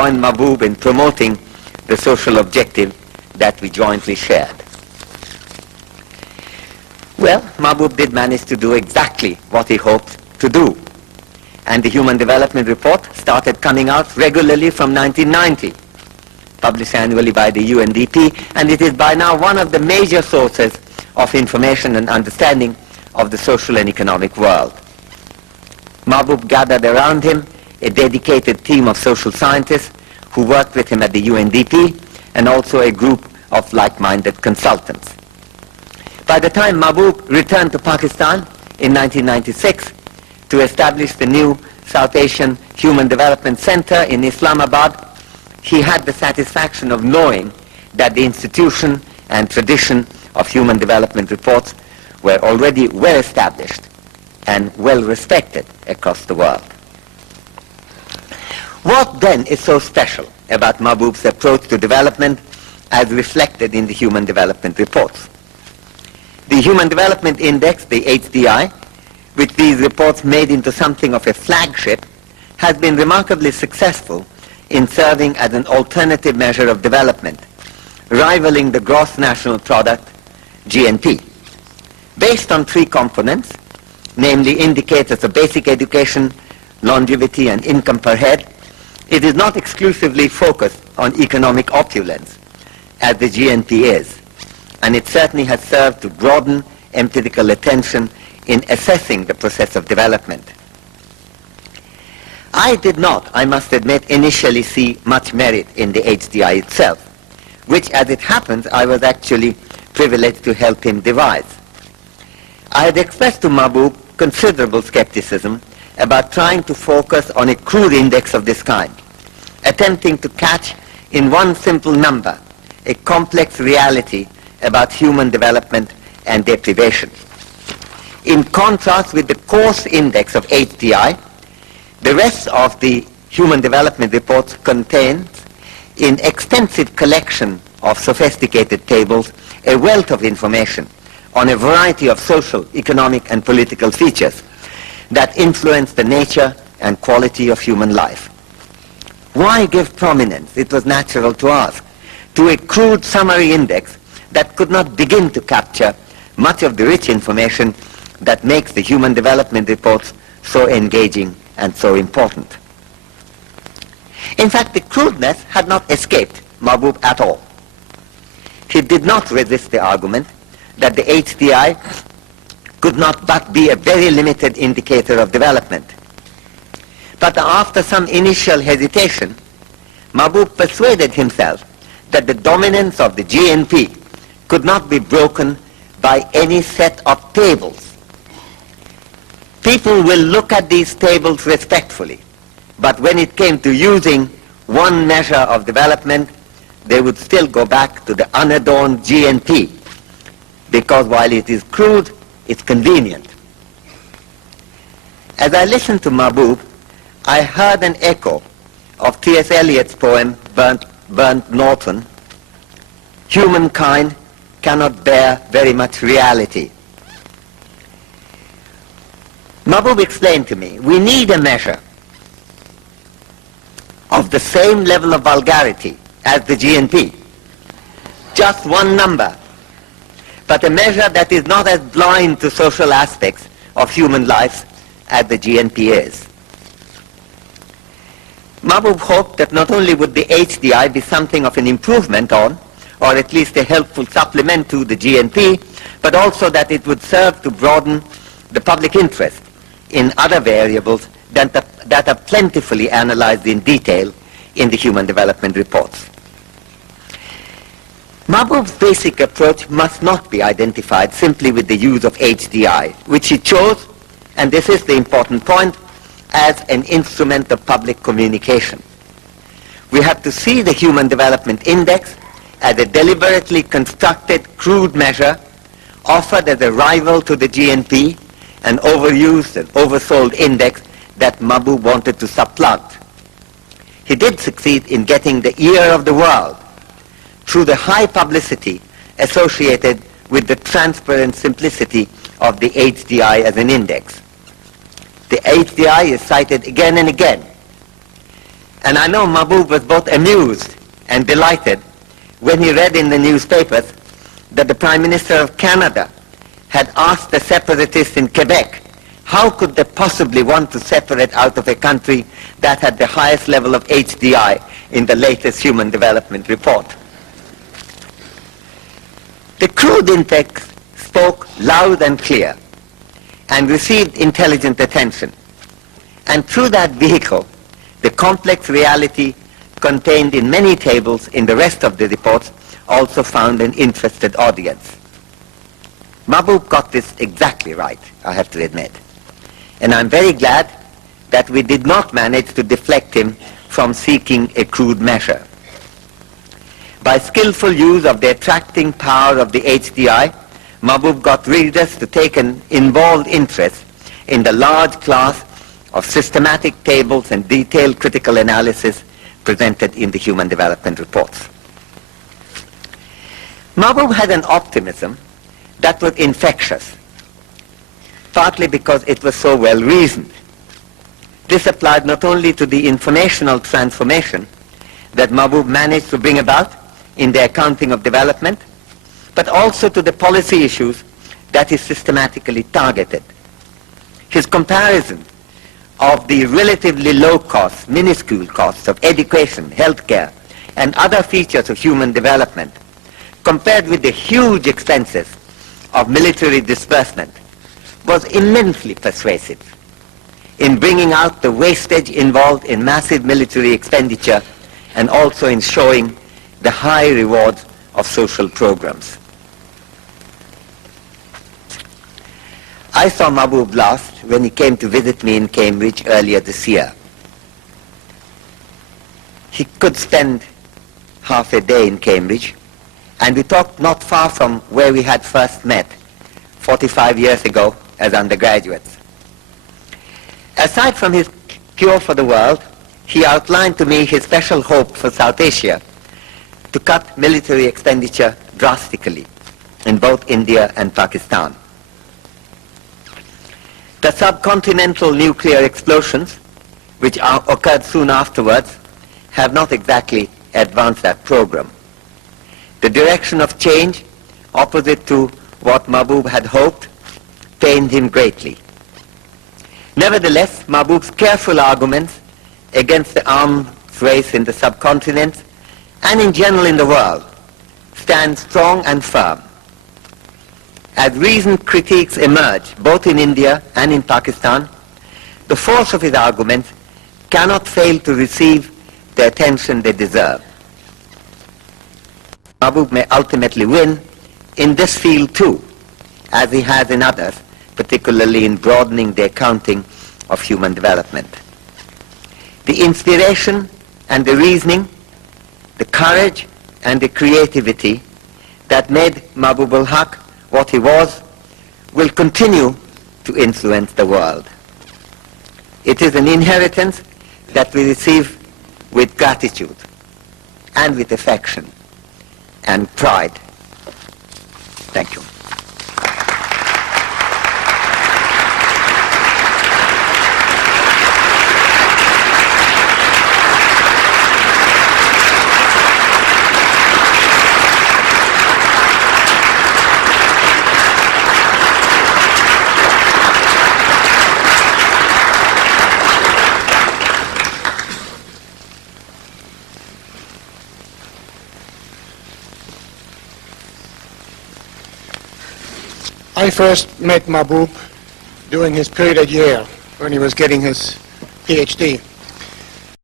joined Mahbub in promoting the social objective that we jointly shared. Well, Mahbub did manage to do exactly what he hoped to do. And the Human Development Report started coming out regularly from 1990, published annually by the UNDP, and it is by now one of the major sources of information and understanding of the social and economic world. Mahbub gathered around him a dedicated team of social scientists who worked with him at the UNDP, and also a group of like-minded consultants. By the time Mahbub returned to Pakistan in 1996 to establish the new South Asian Human Development Center in Islamabad, he had the satisfaction of knowing that the institution and tradition of human development reports were already well established and well respected across the world. What then is so special about Mahbub's approach to development as reflected in the Human Development Reports? The Human Development Index, the HDI, which these reports made into something of a flagship, has been remarkably successful in serving as an alternative measure of development, rivaling the gross national product, GNP. Based on three components, namely indicators of basic education, longevity, and income per head, it is not exclusively focused on economic opulence, as the GNP is, and it certainly has served to broaden empirical attention in assessing the process of development. I did not, I must admit, initially see much merit in the HDI itself, which, as it happens, I was actually privileged to help him devise. I had expressed to Mahbub considerable skepticism about trying to focus on a crude index of this kind, attempting to catch in one simple number a complex reality about human development and deprivation. In contrast with the coarse index of HDI, the rest of the Human Development Reports contains, in extensive collection of sophisticated tables, a wealth of information on a variety of social, economic, and political features that influence the nature and quality of human life. Why give prominence, it was natural to ask, to a crude summary index that could not begin to capture much of the rich information that makes the Human Development Reports so engaging and so important? In fact, the crudeness had not escaped Mahbub at all. He did not resist the argument that the HDI could not but be a very limited indicator of development. But after some initial hesitation, Mahbub persuaded himself that the dominance of the GNP could not be broken by any set of tables. People will look at these tables respectfully, but when it came to using one measure of development, they would still go back to the unadorned GNP, because while it is crude, it's convenient. As I listened to Mahbub, I heard an echo of T.S. Eliot's poem, Burnt Norton, "Humankind cannot bear very much reality." Mahbub explained to me, we need a measure of the same level of vulgarity as the GNP. Just one number, but a measure that is not as blind to social aspects of human life as the GNP is. Mahbub hoped that not only would the HDI be something of an improvement on, or at least a helpful supplement to the GNP, but also that it would serve to broaden the public interest in other variables that are plentifully analyzed in detail in the Human Development Reports. Mahbub's basic approach must not be identified simply with the use of HDI, which he chose, and this is the important point, as an instrument of public communication. We have to see the Human Development Index as a deliberately constructed, crude measure offered as a rival to the GNP, an overused and oversold index that Mahbub wanted to supplant. He did succeed in getting the ear of the world through the high publicity associated with the transparent simplicity of the HDI as an index. The HDI is cited again and again And I know Mahbub was both amused and delighted when he read in the newspapers that the Prime Minister of Canada had asked the separatists in Quebec how could they possibly want to separate out of a country that had the highest level of HDI in the latest Human Development Report. The crude index spoke loud and clear and received intelligent attention. And through that vehicle, the complex reality contained in many tables in the rest of the reports also found an interested audience. Mahbub got this exactly right, I have to admit. And I'm very glad that we did not manage to deflect him from seeking a crude measure. By skillful use of the attracting power of the HDI, Mahbub got readers to take an involved interest in the large class of systematic tables and detailed critical analysis presented in the Human Development Reports. Mahbub had an optimism that was infectious, partly because it was so well reasoned. This applied not only to the informational transformation that Mahbub managed to bring about in the accounting of development, but also to the policy issues that he systematically targeted. His comparison of the relatively low costs, minuscule costs of education, healthcare, and other features of human development, compared with the huge expenses of military disbursement, was immensely persuasive in bringing out the wastage involved in massive military expenditure and also in showing the high rewards of social programs. I saw Mahbub last when he came to visit me in Cambridge earlier this year. He could spend half a day in Cambridge, and we talked not far from where we had first met 45 years ago as undergraduates. Aside from his cure for the world, he outlined to me his special hope for South Asia to cut military expenditure drastically in both India and Pakistan. The subcontinental nuclear explosions, which occurred soon afterwards, have not exactly advanced that program. The direction of change, opposite to what Mahbub had hoped, pained him greatly. Nevertheless, Mahbub's careful arguments against the arms race in the subcontinent and in general in the world stand strong and firm. As reasoned critiques emerge, both in India and in Pakistan, the force of his arguments cannot fail to receive the attention they deserve. Mahbub may ultimately win in this field too, as he has in others, particularly in broadening the accounting of human development. The inspiration and the reasoning, the courage and the creativity that made Mahbub al-Haq what he was, will continue to influence the world. It is an inheritance that we receive with gratitude and with affection and pride. Thank you. I first met Mahbub during his period at Yale when he was getting his PhD.